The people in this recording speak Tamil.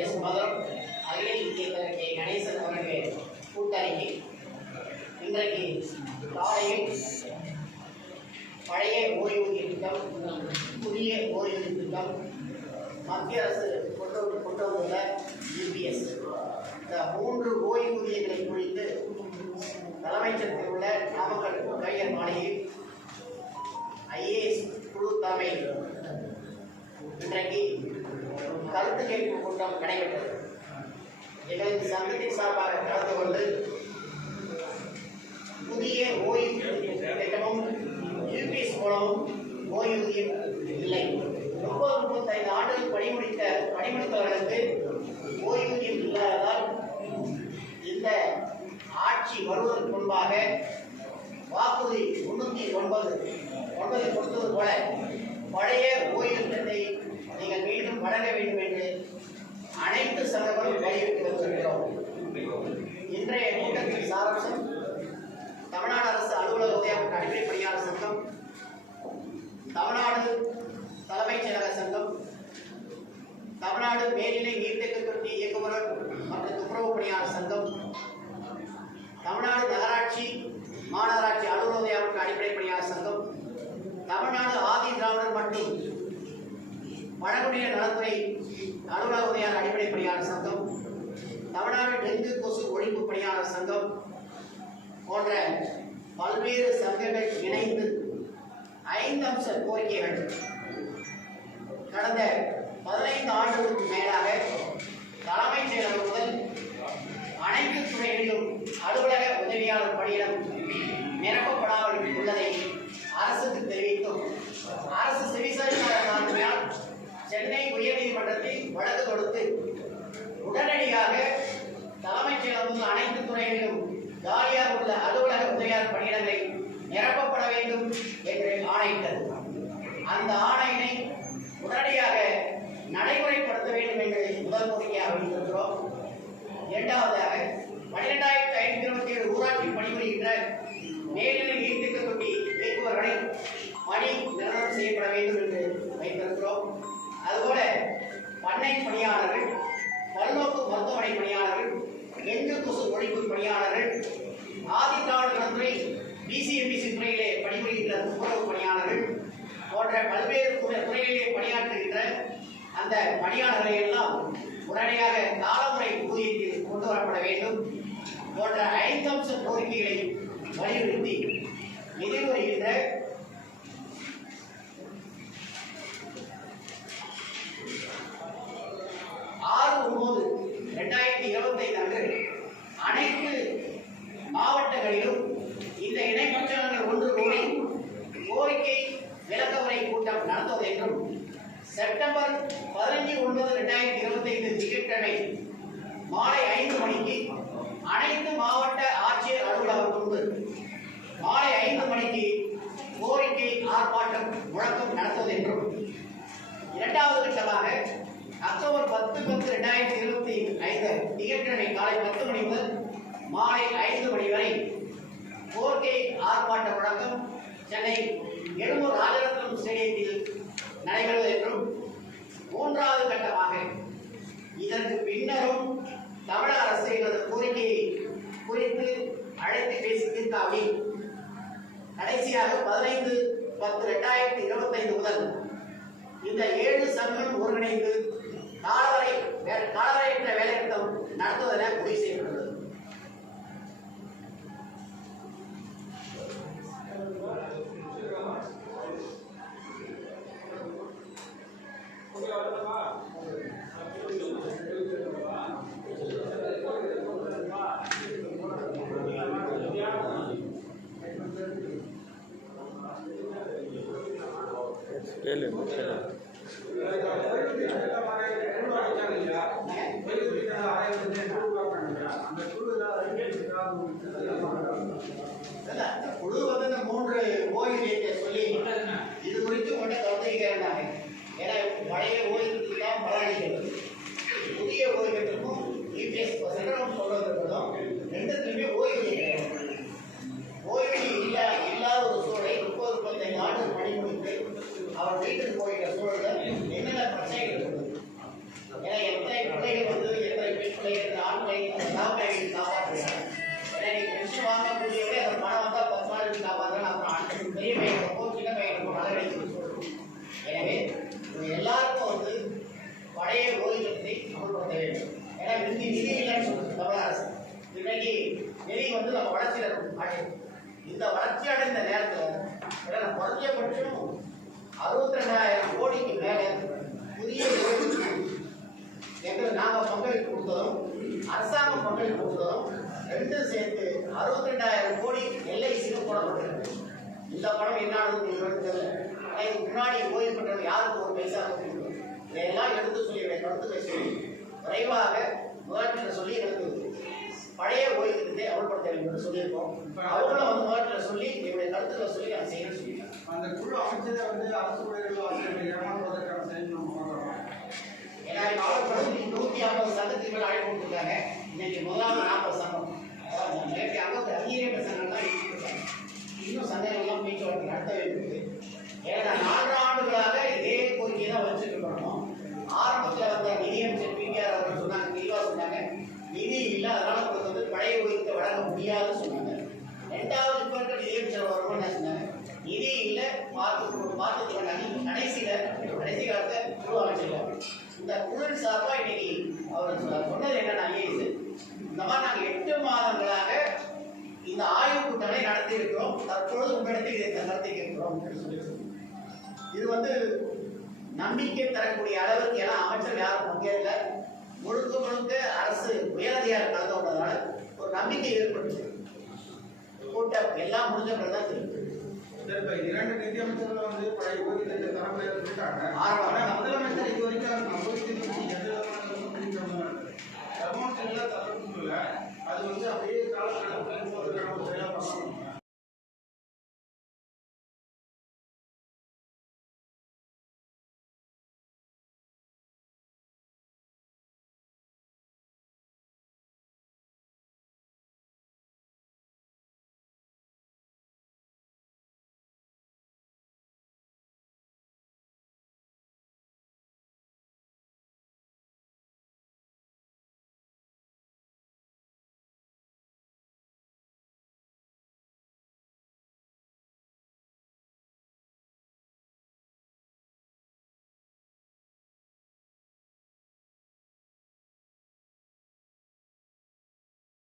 எஸ் மதுரம் அகில இந்திய கே கணேசன் அவர்கள் கூட்டறிக்கை. இன்றைக்கு காலையில் பழைய ஓய்வூதிய திட்டம், புதிய ஓய்வூதிய திட்டம், மத்திய அரசு கொண்டு வந்துள்ள யூபிஎஸ், இந்த 3 ஓய்வூதியங்களை குறித்து தலைமைச்சரத்தில் உள்ள நாமக்கல் கலைஞர் மாளிகையில் ஐஏஎஸ் குழு தலைமையில் இன்றைக்கு கருத்து கேட்பு கூட்டம் நடைபெற்றது. எங்களது சங்கத்தின் சார்பாக கலந்து கொண்டு புதிய ஓய்வூதிய திட்டமும் யூபிஎஸ் மூலமும் ஓய்வூதியம் இல்லை, 30-35 ஆண்டுகள் பணிமுடித்தவர்களுக்கு ஓய்வூதியம் இல்லாததால் இந்த ஆட்சி வருவதற்கு முன்பாக வாக்குறுதி 309 கொடுத்தது போல பழைய ஓய்வூதியத்தை நீங்கள் மீண்டும் வழங்க வேண்டும் என்று அனைத்து சங்கங்களும் வலியுறுத்தி வந்திருக்கிறோம். இன்றைய கூட்டத்தின் சாராம்சம்: தமிழ்நாடு அரசு அலுவலக உதவியாளர் அடிப்படை பணியாளர் சங்கம், தமிழ்நாடு தலைமைச் செயலக சங்கம், தமிழ்நாடு மேல்நிலை நீர்த்தேக்க தொட்டி இயக்குநர் மற்றும் துப்புரவு பணியாளர் சங்கம், தமிழ்நாடு நகராட்சி மாநகராட்சி அலுவலக உதவியாளர் அடிப்படை பணியாளர் சங்கம், தமிழ்நாடு ஆதி திராவிடர் மற்றும் வடகுடியினர் நலத்துறை அலுவலக உதவியாளர் அடிப்படை பணியாளர் சங்கம், தமிழ்நாடு டெங்கு கொசு ஒழிப்பு பணியாளர் சங்கம் போன்ற பல்வேறு சங்கங்கள் இணைந்து 5 அம்ச கோரிக்கைகள் கடந்த 15 ஆண்டுகளுக்கு மேலாக தலைமைச் செயலகம் முதல் அனைத்து துறைகளிலும் அலுவலக உதவியாளர் பணியிடம் நிரப்பப்படாமல் உள்ளதை அரசுக்கு தெரிவித்தும் அரசு செவிசாய்க்காத காரணத்தினால் சென்னை உயர்நீதிமன்றத்தில் வழக்கு தொடுத்து உடனடியாக தலைமைச் செயலகம் அனைத்து துறைகளிலும் காலியாக உள்ள அலுவலக உதவியாளர் பணியிடங்களை நிரப்பப்பட வேண்டும் என்று ஆணையிட்டது. அந்த ஆணையினை உடனடியாக நடைமுறைப்படுத்த வேண்டும் என்று முதல் கோரிக்கையாக வைத்திருக்கிறோம். இரண்டாவதாக 12,527 ஊராட்சி பணிபுரிகின்ற மேல்நிலை நீர்த்தேக்க தொட்டி இயக்குநர்களை பணி நிரந்தரம் செய்யப்பட வேண்டும் என்று வைத்திருக்கிறோம். அதுபோல பண்ணை பணியாளர்கள், பல்நோக்கு மருத்துவமனை பணியாளர்கள், டெங்கு கொசு ஒழிப்பு பணியாளர்கள், ஆதி திராவிடர் நலத்துறை பிசிஎம்பிசி துறையிலே பணிபுரிகின்ற துப்புரவு பணியாளர்கள் போன்ற பல்வேறு துறைகளிலே பணியாற்றுகின்ற அந்த பணியாளர்களை எல்லாம் உடனடியாக காலமுறை ஊதியத்தில் கொண்டு வரப்பட வேண்டும் போன்ற 5 அம்ச கோரிக்கைகளை வலியுறுத்தி எதிர்வருகின்ற 6/9/2025 அன்று அனைத்து மாவட்டங்களிலும் இந்த இணைப்பற்றங்கள் ஒன்று கூடி கோரிக்கை விளக்கவுரை கூட்டம் நடத்துவது என்றும், செப்டம்பர் 15/9/2025 திங்கட்கிழமை மாலை 5 மணிக்கு அனைத்து மாவட்ட ஆட்சியர் அலுவலகம் முன்பு மாலை 5 மணிக்கு கோரிக்கை ஆர்ப்பாட்டம் முழக்கம் நடத்துவது என்றும், இரண்டாவது கட்டமாக அக்டோபர் 10/10/2025 திங்கட்கிழமை காலை 10 மணி முதல் மாலை 5 மணி வரை கோரிக்கை ஆர்ப்பாட்ட முழக்கம் சென்னை எழும்பூர் ராஜரத்னம் ஸ்டேடியத்தில் நடைபெறுவது என்றும், மூன்றாவது கட்டமாக இதற்கு பின்னரும் தமிழக அரசு எங்களது கோரிக்கையை குறித்து அழைத்து பேசி தீர்க்காமல் கடைசியாக 15/10/2025 முதல் இந்த 7 சங்கங்களும் ஒருங்கிணைந்து காலவரையற்ற வேலைநிறுத்தம் நடத்துவதென முடிவு செய்யப்பட்டுள்ளது. குழு வந்து இந்த 3 ஓய்வூதியத்தை சொல்லி இது குறித்து மட்டும் கருத்துக்கிறாங்க. ஏன்னா பழைய ஓய்வூதியம் தான் பலனளிக்கிறது, புதிய ஓய்வூதியத்துக்கும் யூபிஎஸ் சென்ட்ரல் சொல்றதுக்கும் 2த்துலையுமே ஓய்வூதியம் கிடையாது. ஓய்வூதியம் இல்லாத ஒரு சூழலை 30-35 ஆண்டு பணி முடித்து அவர் வீட்டுக்கு போகிற சூழல்கள் என்னென்ன பிரச்சனைகள் இருக்குது. ஏன்னா எத்தனை பிள்ளைகள் நிதி இல்லைன்னு சொல்லுது தமிழக அரசு. இன்னைக்கு நிதி வந்து நம்ம வளர்ச்சியில் இருக்கும். இந்த வளர்ச்சி அடைந்த நேரத்தில் குறைஞ்சபட்சம் 62,000 கோடிக்கு மேலே புதிய எங்களுக்கு நாங்கள் பங்களிப்பு கொடுத்ததும் அரசாங்கம் பங்களிப்பு கொடுத்ததும் ரெண்டும் சேர்த்து 62,000 கோடி எல்ஐசியில் போடப்பட்டிருக்கு. இந்த பணம் என்னானது தெரியல. இதுக்கு முன்னாடி ஓய்வு பெற்றவர் யாருக்கு ஒரு பைசா கொடுக்கணும், இதையெல்லாம் எடுத்து சொல்லி கருத்துக்களை சொல்லி விரைவாக முதலமைச்சர் சொல்லி எனக்கு பழைய ஓய்வு திட்டத்தை அமல்படுத்த வேண்டும் என்று சொல்லியிருக்கோம். அவங்களும் வந்து முதலமைச்சர் சொல்லி என்னுடைய கருத்துக்களை சொல்லி அதை செய்ய சொல்லியிருக்காங்க. அந்த குழு அமைச்சதை வந்து அரசு ஊழியர்கள் ஏமாற்றுவதற்கான செயல் நம்ம பார்க்குறோம். ஏன்னா 150 சங்கத்துக்கு மேலே அழைப்பு கொடுத்துருக்காங்க. இன்னைக்கு முதலாவது 40 சங்கம், நேற்று அங்கே அங்கீகரித்த சங்கம் தான் இருக்காங்க. இன்னும் சங்கங்கள்லாம் பேச்சுவார்த்தை நடத்த வேண்டியது. ஏன்னா 4 ஆண்டுகளாக இதே கோரிக்கையை தான் வச்சுட்டு இருக்கணும். ஆரம்பத்தில் வந்த நிதியமைச்சர் பிடிஆர் அவர்கள் சொன்னாங்க, தெளிவாக சொன்னாங்க, நிதி இல்லை அதனால உங்களுக்கு வந்து பழைய ஓய்வுக்கு வழங்க முடியாதுன்னு சொன்னாங்க. 2வது இப்போ இருக்கிற நிதியமைச்சர் வரணும் என்ன சொன்னாங்க, நிதி இல்லை மாற்றத்துக்கு கடைசி காலத்தை குழு அமைச்சிருக்காங்க. இந்த குழு சார்பாக இன்னைக்கு அவர் சொன்னது என்னன்னா, இந்த மாதிரி நாங்கள் 8 மாதங்களாக இந்த ஆய்வு கூட்டங்களை நடத்தி இருக்கிறோம். தற்பொழுது உங்களிடத்தில் இந்த கருத்தை கேட்கிறோம். இது வந்து நம்பிக்கை தரக்கூடிய அளவுக்கு எல்லாம் அமைச்சர் யாரும் பங்கேற்க முழுக்க அரசு உயரதிகாரி கலந்து கொண்டதால ஒரு நம்பிக்கை ஏற்படுது. கூட்டம் எல்லாம் முடிஞ்ச பிறகுதான் தெரியும். இப்ப 2 நிதியமைச்சர்கள் வந்து பழைய ஓய்வு திட்ட தரமுறை சொல்லிட்டாங்க. ஆரம்பம் முதலமைச்சர் இது வரைக்கும்